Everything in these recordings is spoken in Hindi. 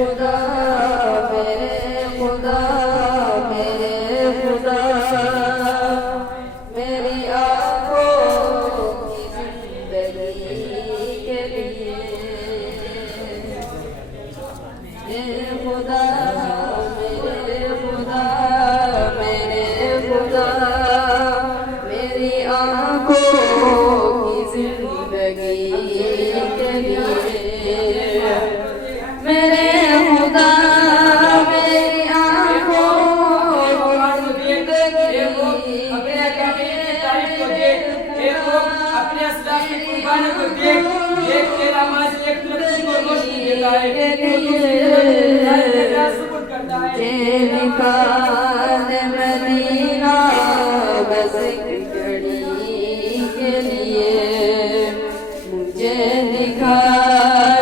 खुदा मेरे खुदा मेरे खुदा मेरी आँखों की जिंदगी के लिए खुदा मेरे खुदा मेरे खुदा मेरी आँखों की जिंदगी के लिए मेरे खुदा मेरी आँखों की जिंदगी अपने अस्लाफ की कुर्बानी को देख तेरा माज एक लड़की को रोशनी देता है मदीना बस एक घड़ी के लिए मुझे दिखा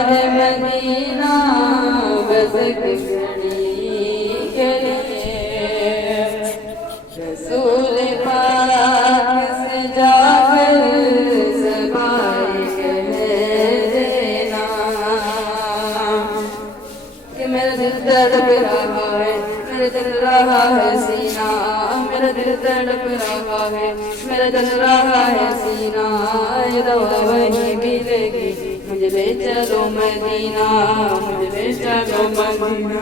दे मदीना बस एक घड़ी के लिए रसूल पाक से जाकर ज़बान कह देना कि मेरा दिल तड़प रहा है मेरा दिल रहा है सीना मेरा दिल तड़प रहा है मेरा दिल रहा है सीना ये दवा वही मिलेगी मुझे ले चलो मदीना मुझे ले चलो मदीना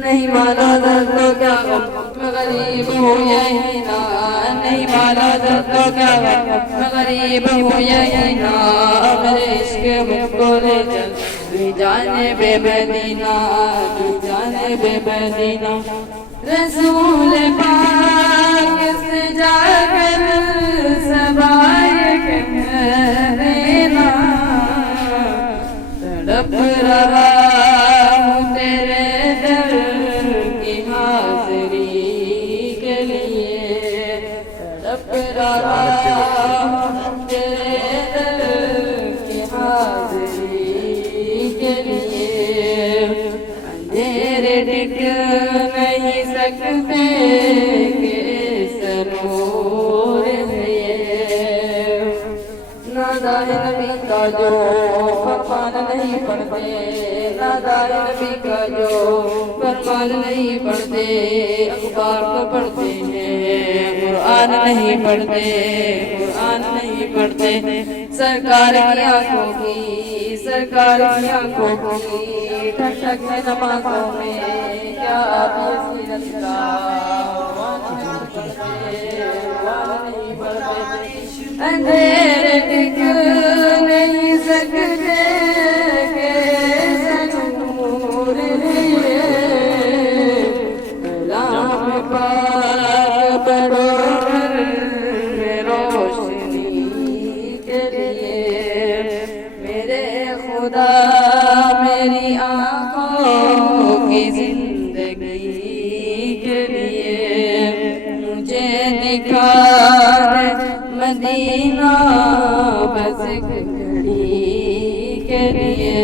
नहीं माना दर्द तो क्या मैं गरीब हूँ यही ना नहीं माना दर्द तो क्या मैं गरीब हूँ यही ना मेरे इश्क मुझको ले चल तू जाने बेमदीना तू जाने बेमदीना रसूल पाक से जाकर सबाए कह देना तड़प रहा हूँ तेरे दर की हाज़री के लिए तड़प रहा हूँ तेरे दर की हाज़री के लिए अंधेरे टिक नहीं सकते के सनूर ये नादान नबी का जो फरमान नहीं पढ़ते नादान नबी का जो फरमान नहीं पढ़ते अखबार को पढ़ते हैं कुरान नहीं पढ़ते कुरान नहीं पढ़ते सरकार की आंखों की सरकार की आंखों की ठंडक में नमाज़ों में क्या सीरत का अंधेरे टिक नहीं सकते के नूर लिए कलाम पाक बरोबर रोशनी के लिए मेरे खुदा मेरी आँखों की जिंदगी के लिए मुझे दिखा मदीना बस एक घड़ी के लिए।